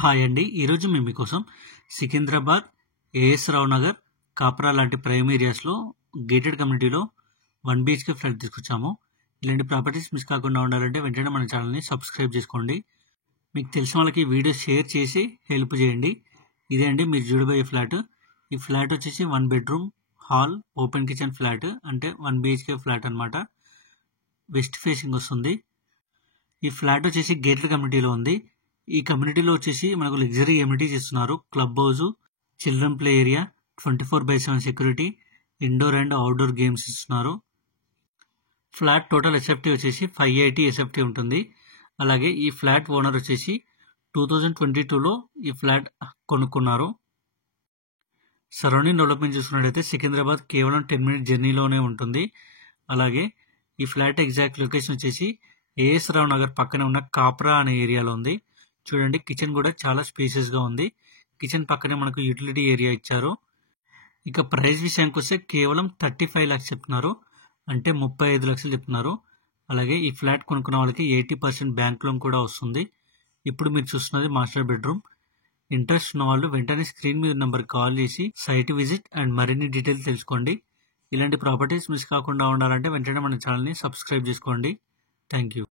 Hi అండి. ఈరోజు మేము మీకోసం సికింద్రాబాద్, ఏఎస్ రావు నగర్, కాప్రా లాంటి ప్రైమ్ ఏరియాస్లో గేటెడ్ కమ్యూనిటీలో 1 BHK ఫ్లాట్ తీసుకొచ్చాము. ఇలాంటి ప్రాపర్టీస్ మిస్ కాకుండా ఉండాలంటే వెంటనే మన ఛానల్ని సబ్స్క్రైబ్ చేసుకోండి. మీకు తెలిసిన వాళ్ళకి వీడియో షేర్ చేసి హెల్ప్ చేయండి. ఇదే అండి మీరు చూడబోయే ఫ్లాట్. ఈ ఫ్లాట్ వచ్చేసి 1 bedroom hall open kitchen flat, అంటే 1 BHK ఫ్లాట్ అనమాట. వెస్ట్ ఫేసింగ్ వస్తుంది. ఈ ఫ్లాట్ వచ్చేసి గేటెడ్ కమ్యూనిటీలో ఉంది. ఈ కమ్యూనిటీలో వచ్చేసి మనకు లగ్జరీ ఎమ్యూనిటీస్ ఇస్తున్నారు. Club house, children play area, 24/7 security, indoor and outdoor games ఇస్తున్నారు. ఫ్లాట్ టోటల్ ఎస్ఎఫ్టీ వచ్చేసి 580 ఎస్ఎఫ్టీ ఉంటుంది. అలాగే ఈ ఫ్లాట్ ఓనర్ వచ్చేసి 2022లో ఈ ఫ్లాట్ కొనుక్కున్నారు. సరౌండింగ్ డెవలప్మెంట్ చూసుకున్నట్టయితే సికింద్రాబాద్ కేవలం 10 minute జర్నీలోనే ఉంటుంది. అలాగే ఈ ఫ్లాట్ ఎగ్జాక్ట్ లొకేషన్ వచ్చేసి ఏఎస్ రావు నగర్ పక్కనే ఉన్న కాప్రా అనే ఏరియాలో ఉంది. చూడండి, కిచెన్ కూడా చాలా స్పేసియస్గా ఉంది. కిచెన్ పక్కనే మనకు యూటిలిటీ ఏరియా ఇచ్చారు. ఇక ప్రైస్ విషయానికి వస్తే కేవలం 35 lakhs చెప్తున్నారు, అంటే 35 లక్షలు చెప్తున్నారు. అలాగే ఈ ఫ్లాట్ కొనుక్కున్న వాళ్ళకి 80% బ్యాంక్ లోన్ కూడా వస్తుంది. ఇప్పుడు మీరు చూస్తున్నది మాస్టర్ బెడ్రూమ్. ఇంట్రెస్ట్ ఉన్న వాళ్ళు వెంటనే స్క్రీన్ మీద నెంబర్ కాల్ చేసి సైట్ విజిట్ అండ్ మరిన్ని డీటెయిల్స్ తెలుసుకోండి. ఇలాంటి ప్రాపర్టీస్ మిస్ కాకుండా ఉండాలంటే వెంటనే మన ఛానల్ని సబ్స్క్రైబ్ చేసుకోండి. Thank you.